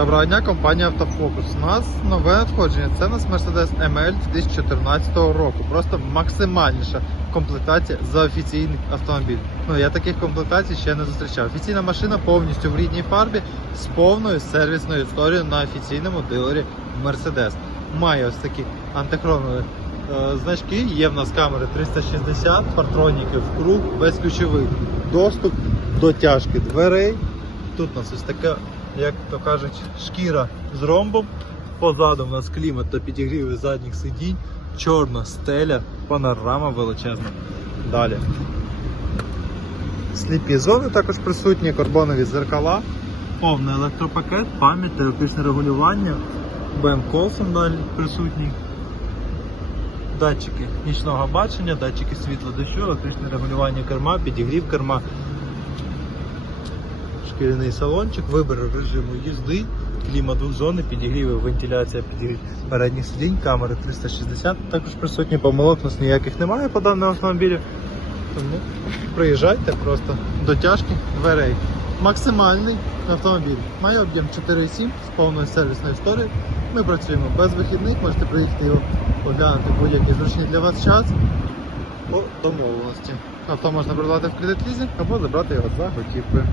Доброго дня, компанія Автофокус. У нас нове надходження. Це у нас Mercedes ML 2014 року. Просто максимальніша комплектація за офіційний автомобіль. Ну я таких комплектацій ще не зустрічав. Офіційна машина повністю в рідній фарбі з повною сервісною історією на офіційному дилері Mercedes. Має ось такі антихромові е, значки. Є в нас камери 360, партроніки в круг, безключовий доступ до тяжки дверей. Тут у нас ось така, як то кажуть, шкіра з ромбом. Позаду у нас клімат та підігріви задніх сидінь, чорна стеля, панорама величезна. Далі. Сліпі зони також присутні, карбонові зеркала, повний електропакет, пам'ять, терапевтичне регулювання, Colson далі присутній. Датчики нічного бачення, датчики світла дощу, електричне регулювання керма, підігрів керма, шкіряний салончик, вибір режиму їзди, клімат зони, підігріви, вентиляція, підігрів передніх сидінь, камери 360, також присутні помилок у нас ніяких немає по даному автомобілю. Тому приїжджайте просто до тяжки дверей. Максимальний автомобіль. Має об'єм 4,7 з повною сервісною історією. Ми працюємо без вихідних, можете приїхати його оглянути будь-який зручний для вас час по домовленості. Авто можна продавати в кредит лізинг або забрати його за готівкою.